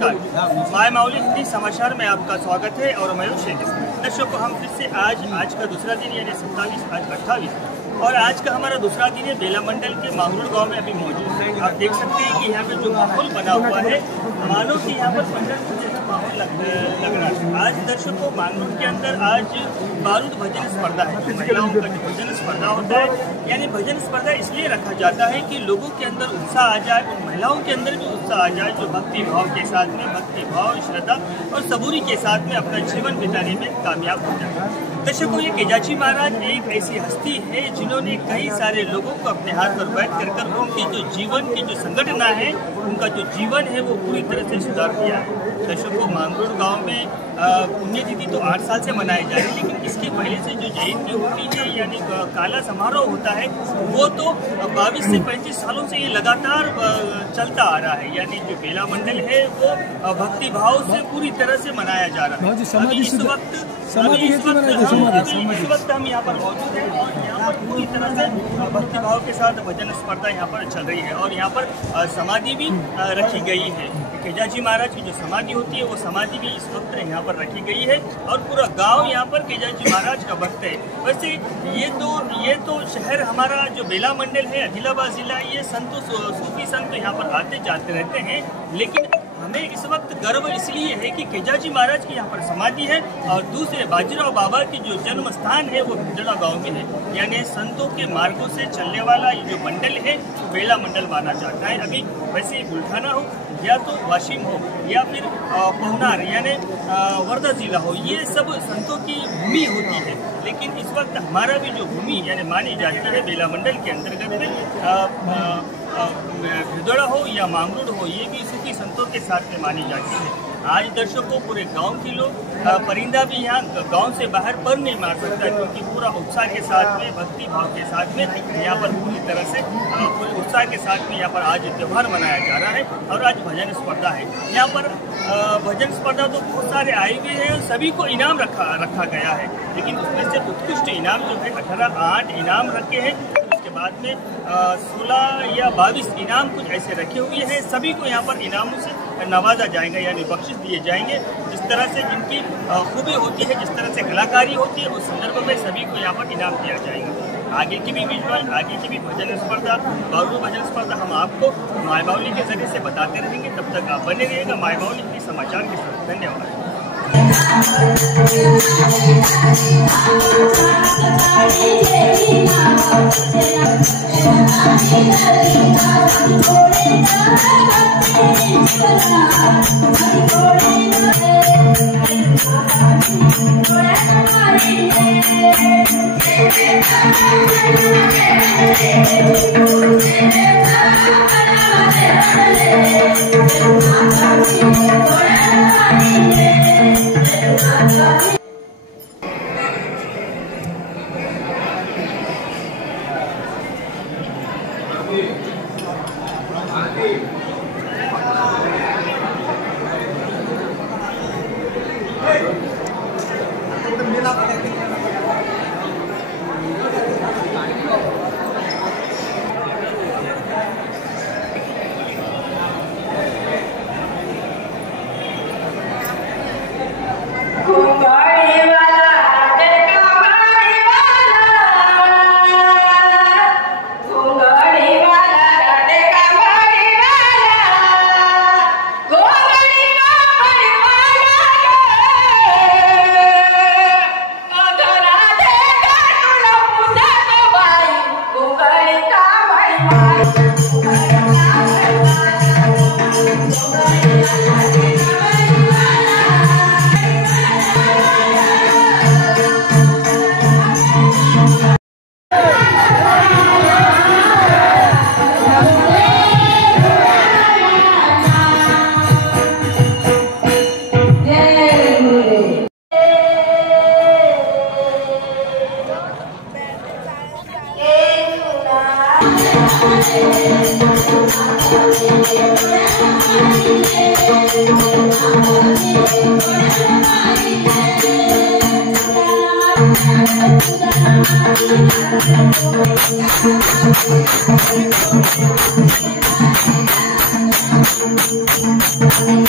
नमस्कार, माय माउली हिंदी समाचार में आपका स्वागत है और मैं दर्शकों हम फिर से आज का दूसरा दिन यानी 27 आज 28 और आज का हमारा दूसरा दिन है। बेला मंडल के मांगरूल गांव में अभी मौजूद है। आप देख सकते हैं कि यहाँ पे जो माहौल बना हुआ है मानो कि यहाँ पर पंडल जैसा माहौल लग रहा है। आज दर्शकों मांगरूल के अंदर आज बारूद भजन स्पर्धा है। महिलाओं का जो भजन स्पर्धा होता है यानी भजन स्पर्धा इसलिए रखा जाता है कि लोगों के अंदर उत्साह आ जाए और महिलाओं के अंदर भी उत्साह आ जाए, जो भक्ति भाव के साथ में भक्ति भाव श्रद्धा और सबूरी के साथ में अपना जीवन बिताने में कामयाब हो जाए। दर्शकों ये केजाजी महाराज एक ऐसी हस्ती है जिन्होंने कई सारे लोगों को अपने हाथ पर बैठ कर उनकी जो जीवन की जो संगठना है, उनका जो जीवन है वो पूरी तरह से सुधार किया है। दर्शकों मांगरूल गांव में पुण्यतिथि तो 8 साल से मनाई जा रही है, लेकिन इसके पहले से जो जयंती होती है यानी काला समारोह होता है वो तो 22 से 35 सालों से ये लगातार चलता आ रहा है। यानी जो बेला मंडल है वो भक्ति भाव से पूरी तरह से मनाया जा रहा है। इस वक्त हम यहाँ पर मौजूद हैं और यहाँ पर पूरी तरह से भक्ति भाव के साथ भजन स्पर्धा यहाँ पर चल रही है और यहाँ पर समाधि भी रखी गई है। केजाजी महाराज की जो समाधि होती है वो समाधि भी इस वक्त यहाँ पर रखी गई है और पूरा गांव यहाँ पर केजाजी महाराज का भक्त है। वैसे ये तो शहर हमारा जो बेला मंडल है आदिलाबाद जिला, ये सूफी संत यहाँ पर आते जाते रहते हैं, लेकिन हमें इस वक्त गर्व इसलिए है कि केजाजी महाराज की यहाँ पर समाधि है और दूसरे बाजीराव बाबा की जो जन्म स्थान है वो भिंडड़ा गांव में है। यानी संतों के मार्गों से चलने वाला ये जो मंडल है वो बेला मंडल माना जाता है। अभी वैसे बुल्ढाना हो या तो वाशिम हो या फिर पवनार यानी वर्धा जिला हो, ये सब संतों की भूमि होती है, लेकिन इस वक्त हमारा भी जो भूमि यानी मानी जाती है बेला मंडल के अंतर्गत में भिंडड़ा हो या मांगरूल हो, ये भी सूफी संतों के साथ में मानी जाती है। आज दर्शकों पूरे गांव के लोग परिंदा भी यहाँ गांव से बाहर पर नहीं मार सकता, क्योंकि पूरा उत्साह के साथ में भक्ति भाव के साथ में यहाँ पर पूरी तरह से पूरे उत्साह के साथ में यहाँ पर आज त्यौहार मनाया जा रहा है और आज भजन स्पर्धा है। यहाँ पर भजन स्पर्धा तो बहुत सारे आए हुए हैं और सभी को इनाम रखा गया है, लेकिन उसमें से उत्कृष्ट इनाम जो है 8 इनाम रखे हैं। उसके बाद में 16 या 22 इनाम कुछ ऐसे रखे हुए हैं। सभी को यहाँ पर इनामों से नवाजा जाएगा यानी बख्शिश दिए जाएंगे। जिस तरह से जिनकी खूबी होती है, जिस तरह से कलाकारी होती है, उस संदर्भ में सभी को यहाँ पर इनाम दिया जाएगा। आगे की भी विजुअल, आगे की भी भजन स्पर्धा, बारूद भजन स्पर्धा हम आपको माय माउली के जरिए से बताते रहेंगे। तब तक आप बने रहिएगा माय माउली हिंदी समाचार के साथ। धन्यवाद। महाराज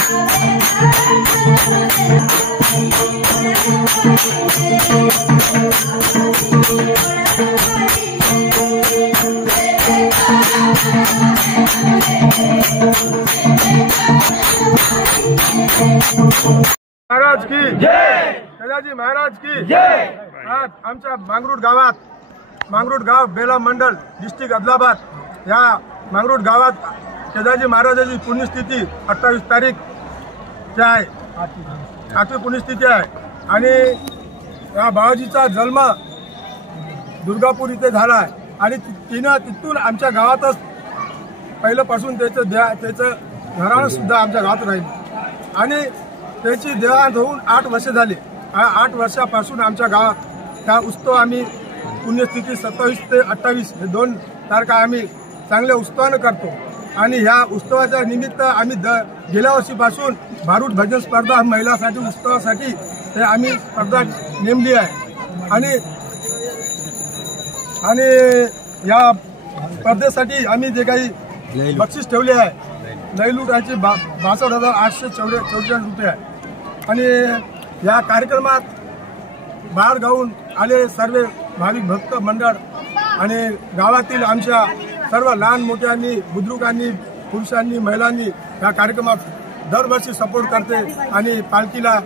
की जय, केदारजी महाराज की जय। आज आमच्या मांगरूळ गावात, मांगरूळ गाव बेला मंडल डिस्ट्रिक्ट आदिलाबाद या मांगरूळ गावात केदारजी महाराजांची पुण्यतिथी 28 तारीख जे आहे 8वी पुण्यतिथी आहे आणि या बाबाजीचा जन्म दुर्गापूर इथे झाला आहे आणि तिथून आमच्या गावातच पहिल्यापासून त्याचं घराणं सुद्धा आमच्या गावात राहिलं आणि त्याची देवाण होऊन 8 वर्ष झाली। 8 वर्षापासून आमच्या गावात हा उत्सव आम्ही पुण्यतिथी 27 ते 28 हे 2 तारखा आम्ही चांगल्या उत्सवानं करतो आणि ह्या उत्सवाच्या निमित्त आम्ही गेल्या वर्षीपासून भारूड भजन स्पर्धा महिलांसाठी उत्सवासाठी हे आम्ही स्पर्धा नेमली आहे आणि या स्पर्धेसाठी आम्ही जे काही बक्षीस ठेवले आहे लयलूटाची 62,844 रुपये आहे आणि या कार्यक्रमात बाहेर गावून आले सर्व भाविक भक्त मंडळ आणि गावातील आमच्या सर्व लहान मोठ्यांनी बुद्रुकांनी पुरुषांनी महिलांनी या कार्यक्रमात दरवर्षी सपोर्ट करते आणि पालखीला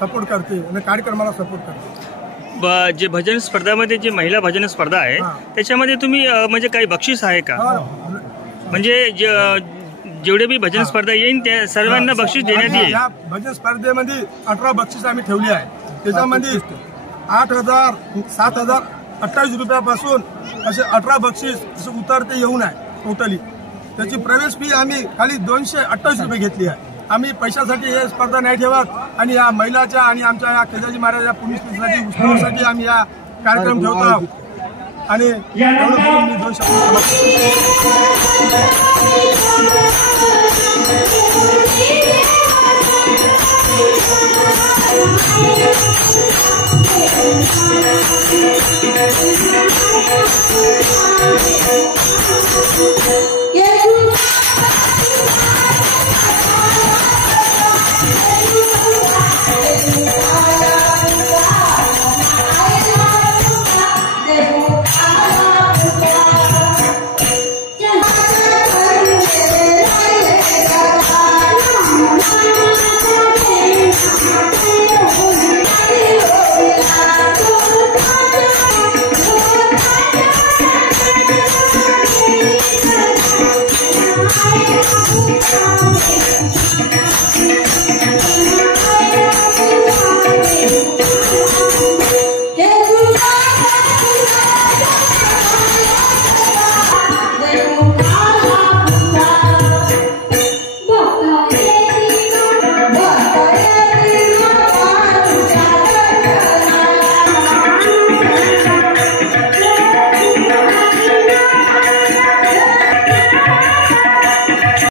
सपोर्ट करते आणि कार्यक्रमाला सपोर्ट करते। जे भजन स्पर्धामध्ये जी महिला भजन स्पर्धा आहे त्याच्यामध्ये तुम्ही म्हणजे काही बक्षीस आहे का? म्हणजे जेवढे भी भजन स्पर्धा येईल त्या सर्वांना बक्षीस देण्यात येईल। या भजन स्पर्धेमध्ये 18 बक्षीस आम्ही ठेवली आहे, त्याच्यामध्ये 8,000 7,028 रुपयापासून असे 18 बक्षीस उतरते येऊन आहे टोटली। त्याची प्रवेश फी आम्ही खाली 228 रुपये घेतली आहे। आम्ही पैशासाठी हे स्पर्धा नाही ठेवत आणि या महिलाच्या आणि आमच्या या केदारजी महाराज या पुण्यतिथीसाठी उत्सवासाठी आम्ही या कार्यक्रम ठेवतो आहोत आणि मी 2 शब्द